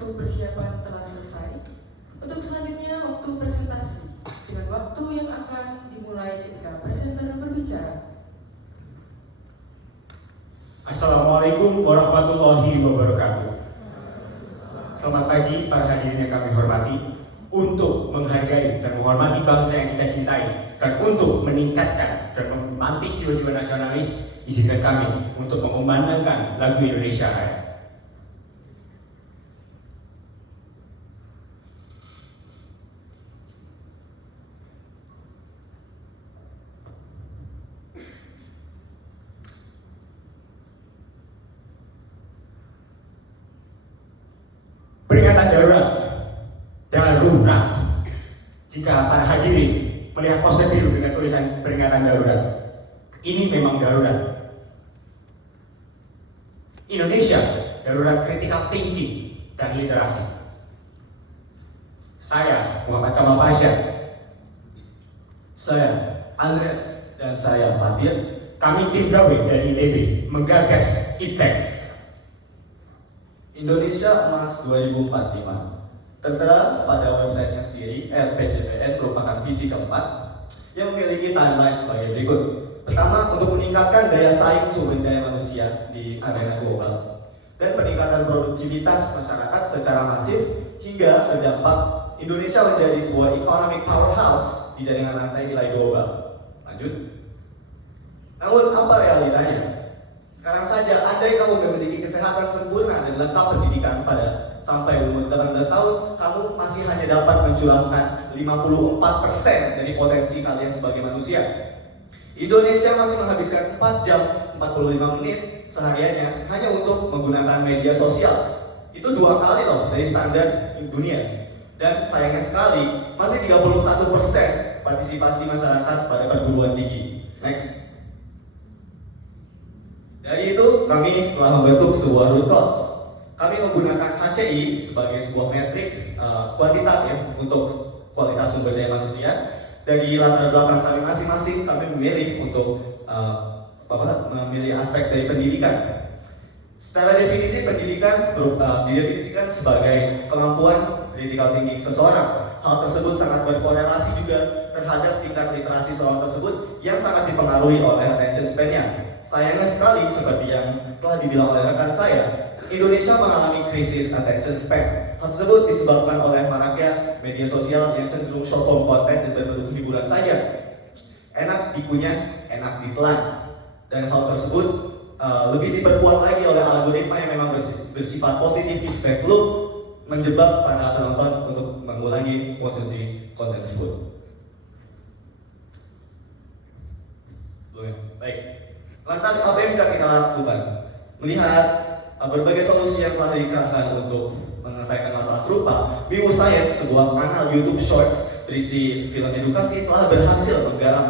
waktu persiapan telah selesai. Untuk selanjutnya waktu presentasi dengan waktu yang akan dimulai ketika presenter berbicara. Assalamualaikum warahmatullahi wabarakatuh. Selamat pagi para hadirin yang kami hormati. Untuk menghargai dan menghormati bangsa yang kita cintai dan untuk meningkatkan dan memantik jiwa-jiwa nasionalis, izinkan kami untuk mengumandangkan lagu Indonesia Raya. Peringatan darurat. Darurat. Jika para hadirin melihat poster biru dengan tulisan peringatan darurat, ini memang darurat. Indonesia darurat critical thinking dan literasi. Saya Muhammad Kamal Pasha, saya Andreas, dan saya Fatir. Kami tim gawe dari ITB menggagas IPTEK Indonesia Emas 2045. Tertera pada websitenya sendiri, RPJPN merupakan visi keempat yang memiliki timeline sebagai berikut. Pertama, untuk meningkatkan daya saing sumber daya manusia di arena global dan peningkatan produktivitas masyarakat secara masif hingga berdampak Indonesia menjadi sebuah economic powerhouse di jaringan rantai nilai global. Lanjut. Namun apa realitanya? Sekarang saja, andai kamu memiliki kesehatan sempurna dan lengkap pendidikan pada sampai umur 18 tahun, kamu masih hanya dapat mencurahkan 54% dari potensi kalian sebagai manusia. Indonesia masih menghabiskan 4 jam 45 menit sehariannya hanya untuk menggunakan media sosial. Itu 2 kali loh dari standar dunia. Dan sayangnya sekali, masih 31% partisipasi masyarakat pada perguruan tinggi. Next. Dari itu, kami telah membentuk sebuah root cause. Kami menggunakan HCI sebagai sebuah metrik kuantitatif untuk kualitas sumber daya manusia. Dari latar belakang kami masing-masing, kami memilih untuk memilih aspek dari pendidikan. Secara definisi, pendidikan didefinisikan sebagai kemampuan critical thinking seseorang. Hal tersebut sangat berkorelasi juga terhadap tingkat literasi seorang tersebut yang sangat dipengaruhi oleh attention span-nya. Sayangnya sekali, seperti yang telah dibilang oleh rekan saya, Indonesia mengalami krisis attention span. Hal tersebut disebabkan oleh maraknya media sosial yang cenderung short form content dan berbentuk hiburan saja. Enak dikunyah, enak ditelan. Dan hal tersebut lebih diperkuat lagi oleh algoritma yang memang bersifat positif feedback loop, menjebak para penonton untuk mengulangi konsumsi konten tersebut. Baik. Lantas apa yang bisa kita lakukan? Melihat berbagai solusi yang telah dikerahkan untuk menyelesaikan masalah serupa, Biwu Science, sebuah kanal YouTube Shorts berisi film edukasi, telah berhasil menggarap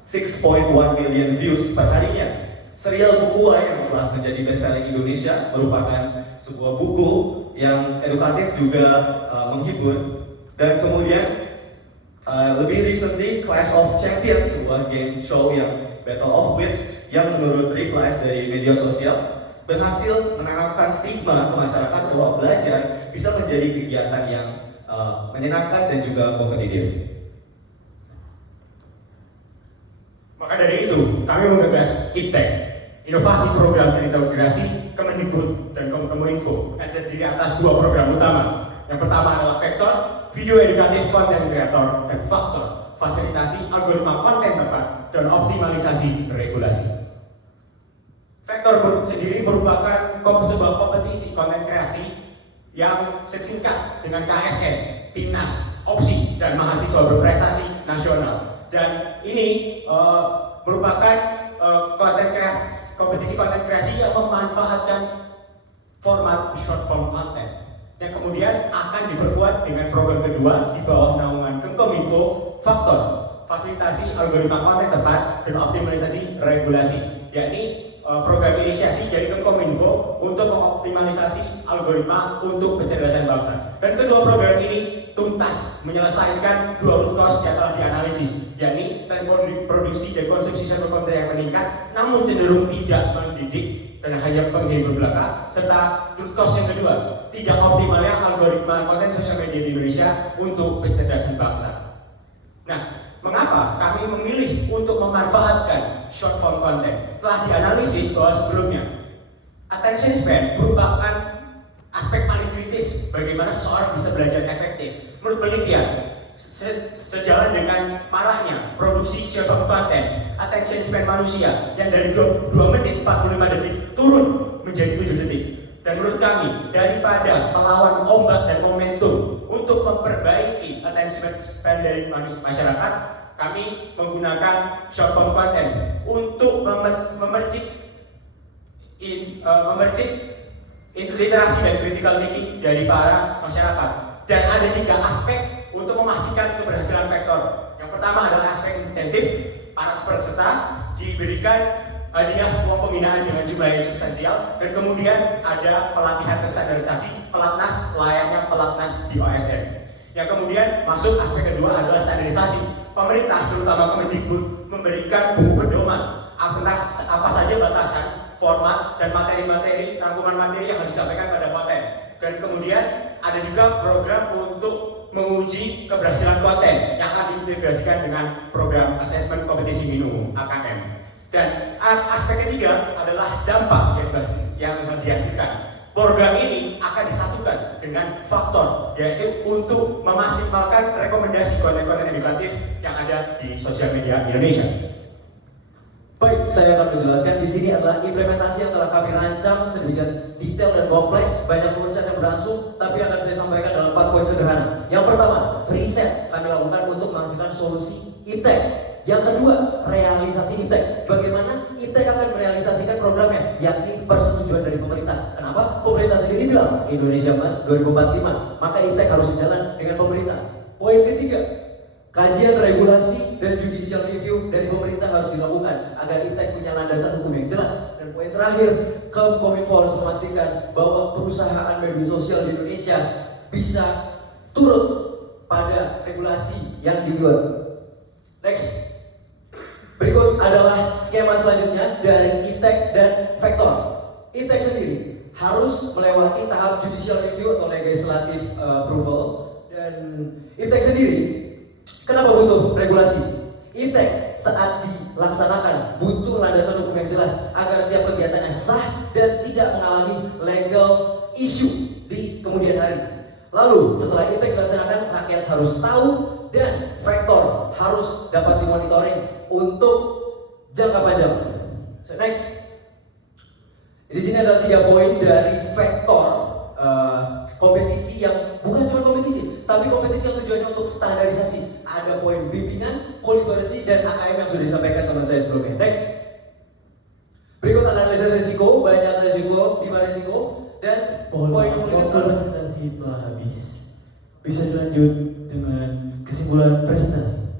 6.1 million views per harinya. Serial Buku yang telah menjadi bestselling Indonesia merupakan sebuah buku yang edukatif juga menghibur. Dan kemudian lebih recently, Clash of Champions, sebuah game show yang Battle of Wits yang menurut replies dari media sosial berhasil menanamkan stigma ke masyarakat bahwa belajar bisa menjadi kegiatan yang menyenangkan dan juga kompetitif. Maka dari itu, kami menggagas IPTEK, Inovasi Program Terintegrasi Kemendikbud dan Kominfo, yang terdiri atas 2 program utama. Yang pertama adalah Vektor, Video Edukatif Konten Kreator, dan Faktor, Fasilitasi Algoritma Konten Tepat dan Optimalisasi Regulasi. Vektor sendiri merupakan sebuah kompetisi konten kreasi yang setingkat dengan KSN, Timnas, OPSI, dan mahasiswa berprestasi nasional. Dan ini merupakan kompetisi konten kreasi yang memanfaatkan format short form content yang kemudian akan diperkuat dengan program kedua di bawah naungan Kominfo, Faktor, Fasilitasi Algoritma Konten Tepat dan Optimalisasi Regulasi, yakni program inisiasi dari Kominfo untuk mengoptimalisasi algoritma untuk pencerdasan bangsa. Dan kedua program ini tuntas menyelesaikan 2 root cause yang telah dianalisis, yakni tren produksi dan konsumsi sektor konten yang meningkat namun cenderung tidak mendidik dan hanya penghibur belaka, serta root cause yang kedua, tidak optimalnya algoritma konten sosial media di Indonesia untuk pencerdasan bangsa. Nah, mengapa kami memilih untuk memanfaatkan short form content? Telah dianalisis bahwa sebelumnya attention span merupakan aspek paling kritis bagaimana seseorang bisa belajar efektif. Menurut penelitian, sejalan dengan marahnya produksi short form content, attention span manusia yang dari 2 menit 45 detik turun menjadi 7 detik. Dan menurut kami, daripada melawan ombak dan momentum untuk memperbaiki attention span dari masyarakat, kami menggunakan short form content untuk memercik literasi dan critical thinking dari para masyarakat. Dan ada 3 aspek untuk memastikan keberhasilan vektor. Yang pertama adalah aspek insentif. Para peserta diberikan hadiah uang pembinaan dengan jumlah yang substansial, dan kemudian ada pelatihan terstandarisasi pelatnas layaknya pelatnas di OSN. Yang kemudian masuk aspek kedua adalah standarisasi. Pemerintah terutama Kemendikbud memberikan buku pedoman tentang apa saja batasan, format, dan materi-materi, rangkuman materi yang harus disampaikan pada konten. Dan kemudian ada juga program untuk menguji keberhasilan konten yang akan diintegrasikan dengan program asesmen kompetisi minimum AKM. Dan aspek ketiga adalah dampak yang dihasilkan. Program ini akan disatukan dengan faktor, yaitu untuk memaksimalkan rekomendasi konten-konten edukatif yang ada di sosial media Indonesia. Baik, saya akan menjelaskan di sini adalah implementasi yang telah kami rancang sedemikian detail dan kompleks, banyak flowchart yang berlangsung, tapi akan saya sampaikan dalam 4 poin sederhana. Yang pertama, riset kami lakukan untuk menghasilkan solusi IPTEK. Yang kedua, realisasi IPTEK. Bagaimana IPTEK akan merealisasikan programnya, yakni persetujuan dari pemerintah. Kenapa? Pemerintah sendiri bilang Indonesia Emas 2045, maka IPTEK harus sejalan dengan pemerintah. Poin ketiga, kajian regulasi dan judicial review dari pemerintah harus dilakukan agar IPTEK punya landasan hukum yang jelas. Dan poin terakhir, Kominfo harus memastikan bahwa perusahaan media sosial di Indonesia bisa turut pada regulasi yang dibuat. Next. Berikut adalah skema selanjutnya dari IPTEK dan Vektor. IPTEK sendiri harus melewati tahap judicial review atau legislative approval. Dan IPTEK sendiri, kenapa butuh regulasi? IPTEK saat dilaksanakan butuh landasan hukum yang jelas agar tiap kegiatannya sah dan tidak mengalami legal issue di kemudian hari. Lalu setelah IPTEK dilaksanakan, rakyat harus tahu dan Vektor harus dapat dimonitoring untuk jangka panjang. So next, di sini ada 3 poin dari Vektor kompetisi yang bukan cuma kompetisi, tapi kompetisi yang tujuannya untuk standarisasi. Ada poin bimbingan, kolaborasi, dan AKM yang sudah disampaikan teman saya sebelumnya. Next, berikut analisis risiko, banyak risiko, 5 risiko, dan poin waktu presentasi telah habis. Bisa dilanjut dengan kesimpulan presentasi.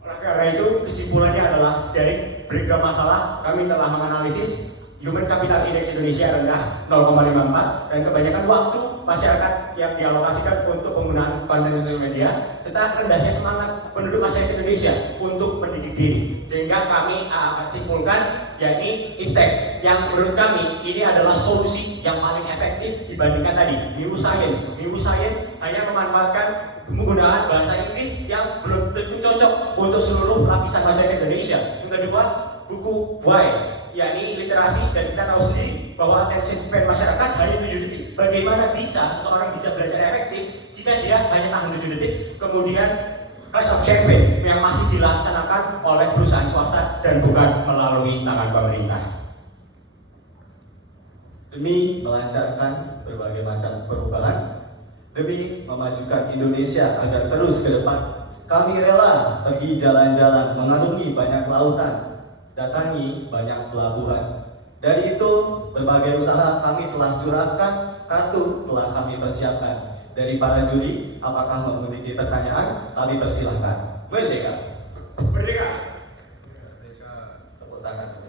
Oleh karena itu, kesimpulannya adalah dari beragam masalah kami telah menganalisis Human Capital Index Indonesia rendah 0,54 dan kebanyakan waktu masyarakat yang dialokasikan untuk penggunaan konten sosial media serta rendahnya semangat penduduk masyarakat Indonesia untuk mendidik diri. Sehingga kami simpulkan yakni IPTEK yang menurut kami ini adalah solusi yang paling efektif dibandingkan tadi neuroscience. Neuroscience hanya memanfaatkan menggunakan bahasa Inggris yang belum tentu cocok untuk seluruh lapisan masyarakat Indonesia. Yang kedua, buku Why, yakni literasi, dan kita tahu sendiri bahwa attention span masyarakat hanya 7 detik. Bagaimana bisa seseorang bisa belajar efektif jika dia hanya tahan 7 detik? Kemudian Clash of Champions yang masih dilaksanakan oleh perusahaan swasta dan bukan melalui tangan pemerintah. Demi melancarkan berbagai macam perubahan, demi memajukan Indonesia agar terus ke depan, kami rela pergi jalan-jalan mengarungi banyak lautan, datangi banyak pelabuhan. Dari itu, berbagai usaha kami telah curahkan, kartu telah kami persiapkan. Dari para juri, apakah memiliki pertanyaan? Kami persilahkan. Merdeka! Merdeka! Tepuk tangan.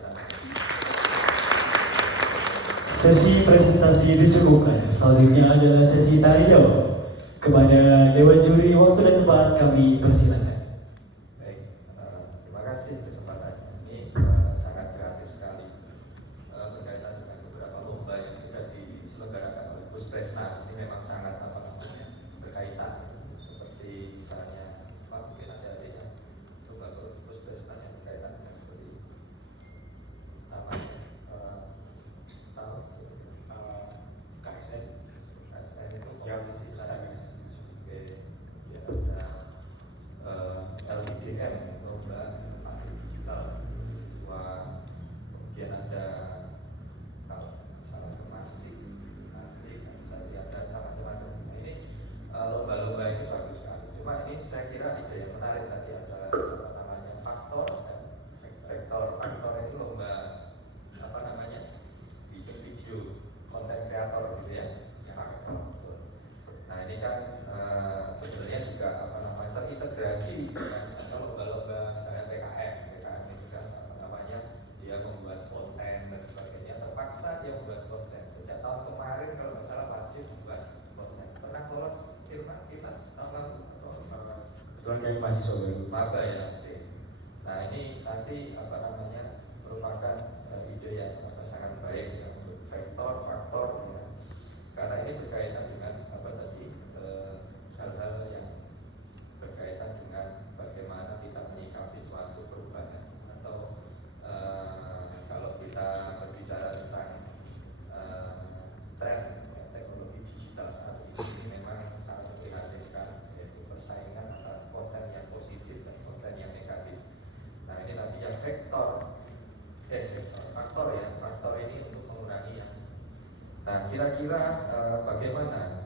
Sesi presentasi disebutkan. Selanjutnya adalah sesi tanya jawab. Kepada Dewan Juri, waktu dan tempat kami persilakan. Baik, terima kasih kesempatan ini sangat kreatif sekali berkaitan faktor gitu ya. Faktor. Nah ini kan sebenarnya juga apa namanya terintegrasi dengan lomba-lomba misalnya PKM itu kan apa namanya dia membuat konten dan sebagainya, terpaksa dia membuat konten sejak tahun kemarin kalau nggak salah wajib membuat konten. Pernah lolos timnas tahun lalu atau Kebetulan kami mahasiswa baru. maba ya. Oke. Nah ini nanti apa namanya merupakan ide yang sangat baik ya, untuk vektor faktor ya. Karena ini berkaitan dengan apa tadi hal-hal yang berkaitan dengan bagaimana kita menyikapi suatu perubahan atau kalau kita berbicara tentang tren teknologi digital saat ini memang sangat memprihatinkan, yaitu persaingan antara konten yang positif dan konten yang negatif. Nah ini nanti yang faktor ya, faktor ini untuk mengurangi yang. Nah kira-kira bagaimana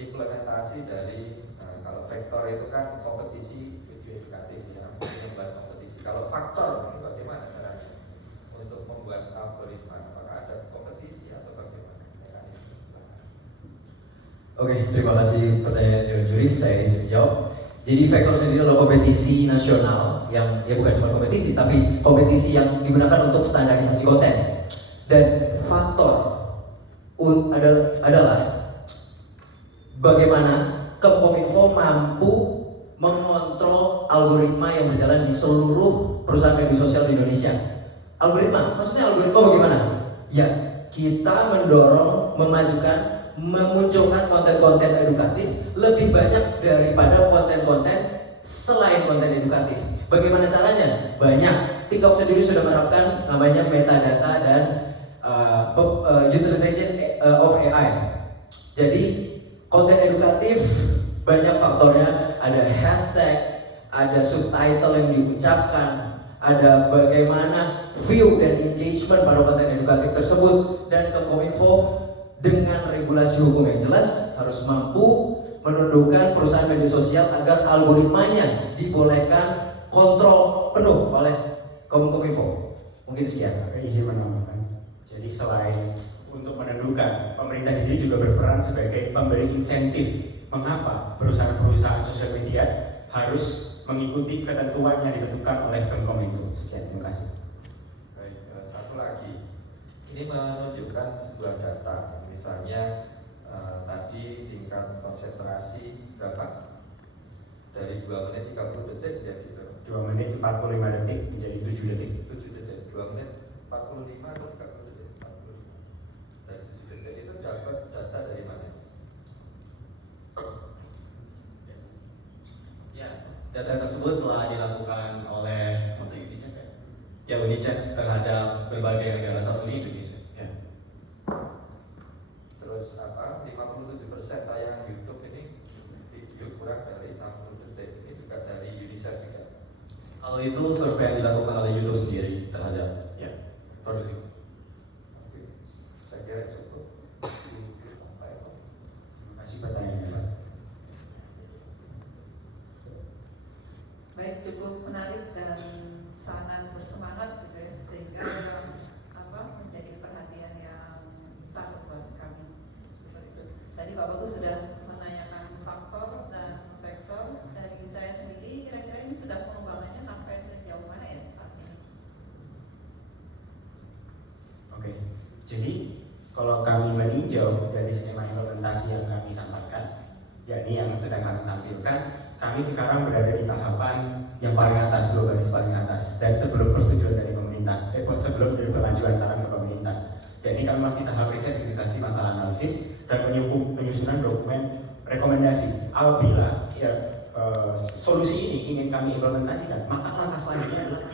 implementasi dari kalau vektor itu kan kompetisi video edukatif ya, membuat kompetisi. Kalau faktor ini bagaimana caranya untuk membuat algoritma? Apakah ada kompetisi atau bagaimana mekanisme? Oke, terima kasih pertanyaan Dewan Juri, saya izin jawab. Jadi vektor sendiri adalah kompetisi nasional yang ya bukan cuma kompetisi, tapi kompetisi yang digunakan untuk standarisasi konten. Dan faktor adalah bagaimana Kominfo mampu mengontrol algoritma yang berjalan di seluruh perusahaan media sosial di Indonesia. Algoritma, maksudnya algoritma bagaimana? Ya, kita mendorong, memajukan, memunculkan konten-konten edukatif lebih banyak daripada konten-konten selain konten edukatif. Bagaimana caranya? Banyak. TikTok sendiri sudah menerapkan namanya metadata dan utilization of AI. Jadi konten edukatif banyak faktornya, ada hashtag, ada subtitle yang diucapkan, ada bagaimana view dan engagement pada konten edukatif tersebut, dan Kominfo dengan regulasi hukum yang jelas harus mampu menundukkan perusahaan media sosial agar algoritmanya dibolehkan kontrol penuh oleh Kominfo. Mungkin sekian. Izin menambahkan. Jadi selain untuk menentukan, pemerintah di sini juga berperan sebagai pemberi insentif. Mengapa perusahaan-perusahaan sosial media harus mengikuti ketentuan yang ditentukan oleh Kominfo? Sekian, terima kasih. Baik, satu lagi. Ini menunjukkan sebuah data. Misalnya tadi tingkat konsentrasi berapa? Dari 2 menit 30 detik jadi 2 menit 45 detik menjadi 7 detik. 7 detik. 2 menit 45 atau 30 detik? 45. Dari 7 detik itu dapat data dari mana? Ya, data tersebut telah dilakukan oleh UNICEF ya, UNICEF terhadap berbagai negara satelit Indonesia. Ya. Terus 57% tayangan YouTube ini video kurang dari 60 detik. Ini juga dari UNICEF juga. Kalau itu survei yang dilakukan oleh YouTube sendiri terhadap produksi. Oke, saya kira cukup. Terima kasih pertanyaannya, Pak. Baik, cukup menarik dan sangat bersemangat gitu ya, sehingga menjadi perhatian yang besar buat kami. Seperti itu. Tadi Pak Bagus sudah menanyakan faktor dan vektor. Dari saya sendiri, kira-kira ini sudah pengembangannya sampai sejauh mana ya saat ini? Oke, jadi kalau kami meninjau dari skema implementasi yang kami sampaikan, yakni yang sedang kami tampilkan, kami sekarang berada di tahapan yang paling atas, 2 baris paling atas, dan sebelum persetujuan dari pemerintah, sebelum dari pengajuan saran ke pemerintah. Jadi kami masih tahap riset, identifikasi masalah analisis, dan penyusunan dokumen rekomendasi. Apabila solusi ini ingin kami implementasikan, maka langkah selanjutnya adalah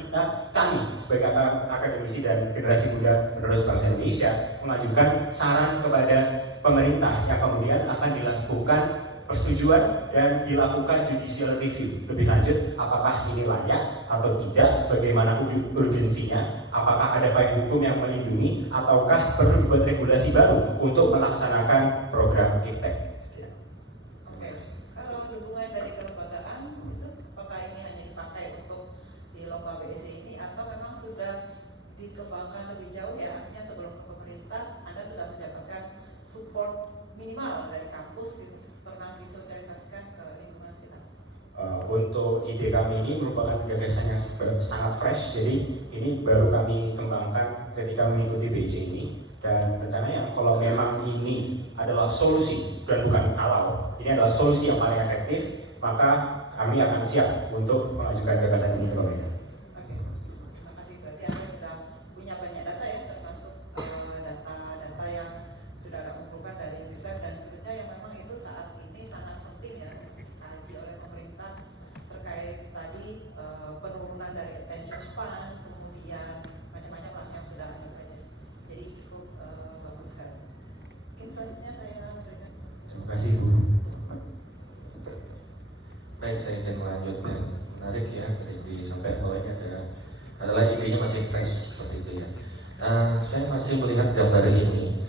kami sebagai akademisi dan generasi muda penerus bangsa Indonesia mengajukan saran kepada pemerintah yang kemudian akan dilakukan persetujuan dan dilakukan judicial review. Lebih lanjut, apakah ini layak atau tidak, bagaimana urgensinya, apakah ada payung hukum yang melindungi, ataukah perlu dibuat regulasi baru untuk melaksanakan program IPTEK. Oke, kalau dukungan dari kelembagaan itu, apakah ini hanya dipakai untuk di lomba BSI ini atau memang sudah dikembangkan lebih jauh ya, artinya sebelum ke pemerintah kami ini merupakan gagasan yang sangat fresh, jadi ini baru kami kembangkan ketika mengikuti BC ini. Dan rencananya kalau memang ini adalah solusi dan bukan alau, ini adalah solusi yang paling efektif, maka kami akan siap untuk mengajukan gagasan ini ke pemerintah. Oke, terima kasih. Berarti Anda sudah punya banyak data ya, termasuk data-data yang sudah Anda kumpulkan dari UNICEF dan seterusnya yang memang itu saat ini sangat penting ya dikaji oleh pemerintah terkait tadi penurunan dari attention span, kemudian macam-macam lah yang sudah Anda pelajari. Jadi cukup bagus sekali. Mungkin selanjutnya saya berikan. Terima kasih Bu. Baik, saya ingin melanjutkan. Menarik ya, tadi disampaikan bahwa ini adalah idenya masih fresh seperti itu ya. Saya masih melihat gambar ini.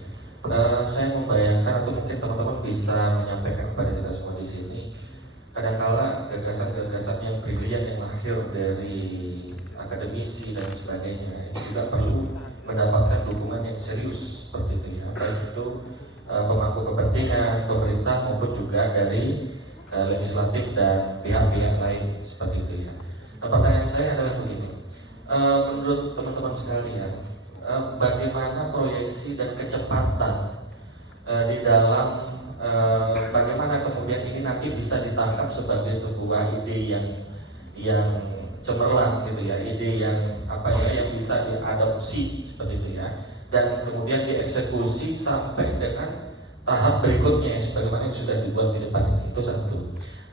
Saya membayangkan atau mungkin teman-teman bisa menyampaikan kepada kita semua di sini. Kadangkala gagasan-gagasan yang brilian yang lahir dari akademisi dan sebagainya ini juga perlu mendapatkan dukungan yang serius seperti itu ya. Baik itu pemangku kepentingan pemerintah maupun juga dari legislatif dan pihak-pihak lain seperti itu ya. Nah, pertanyaan saya adalah begini, menurut teman-teman sekalian, bagaimana proyeksi dan kecepatan di dalam bagaimana kemudian ini nanti bisa ditangkap sebagai sebuah ide yang cemerlang gitu ya, ide yang yang bisa diadopsi seperti itu ya, dan kemudian dieksekusi sampai dengan tahap berikutnya yang sebagaimana yang sudah dibuat di depan ini. Itu satu.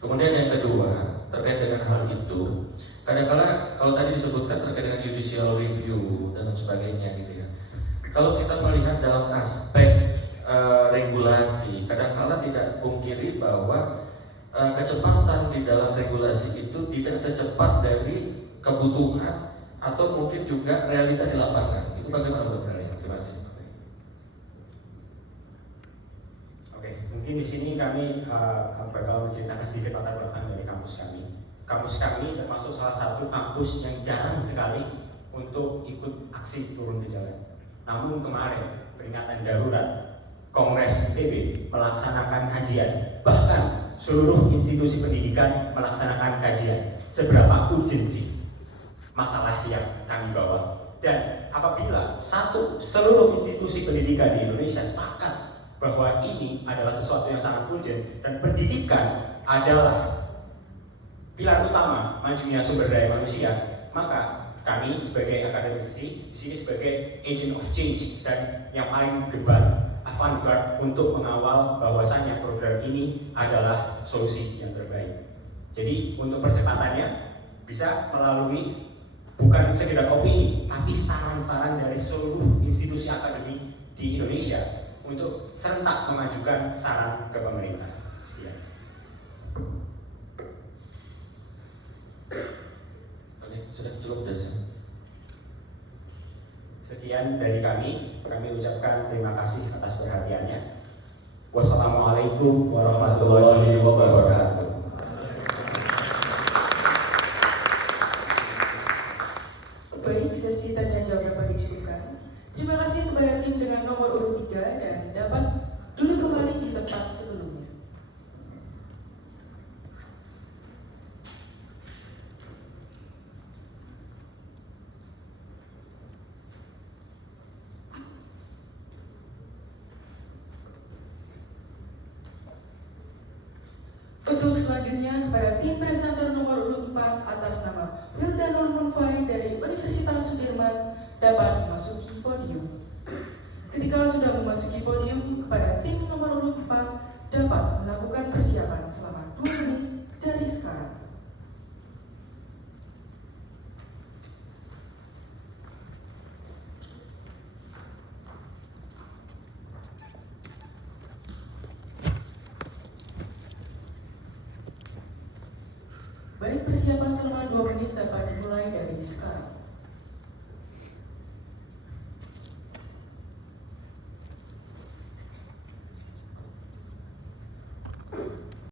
Kemudian yang kedua, terkait dengan hal itu, kadang-kala kalau tadi disebutkan terkait dengan judicial review dan sebagainya gitu ya. Kalau kita melihat dalam aspek regulasi, kadang-kala tidak pungkiri bahwa kecepatan di dalam regulasi itu tidak secepat dari kebutuhan atau mungkin juga realita di lapangan. Itu bagaimana menurut kalian? Terima kasih. Mungkin di sini kami bakal menceritakan sedikit latar belakang dari kampus kami. Kampus kami termasuk salah satu kampus yang jarang sekali untuk ikut aksi turun ke jalan. Namun kemarin peringatan darurat Kongres ITB melaksanakan kajian, bahkan seluruh institusi pendidikan melaksanakan kajian seberapa urgensi masalah yang kami bawa. Dan apabila seluruh institusi pendidikan di Indonesia sepakat bahwa ini adalah sesuatu yang sangat urgent dan pendidikan adalah pilar utama majunya sumber daya manusia, maka kami sebagai akademisi di sini sebagai agent of change dan yang paling depan avant-garde untuk mengawal bahwasannya program ini adalah solusi yang terbaik. Jadi untuk percepatannya bisa melalui bukan sekedar opini, tapi saran-saran dari seluruh institusi akademik di Indonesia untuk serentak mengajukan saran ke pemerintah. Sekian. Oke, sudah cukup dari saya. Sekian dari kami ucapkan terima kasih atas perhatiannya. Wassalamualaikum warahmatullahi wabarakatuh. Baik, sesi tanya jawab dapat dicukupkan. Terima kasih kepada tim dengan nomor urut 3 dan dapat duduk kembali di tempat sebelumnya. Untuk selanjutnya kepada tim presenter nomor urut 4 atas nama Wildanul Munfari dari Universitas Sudirman dapat memasuki podium. Ketika sudah memasuki podium, kepada tim nomor urut 4 dapat melakukan persiapan selama 2 menit dari sekarang. Baik, persiapan selama 2 menit dapat dimulai dari sekarang.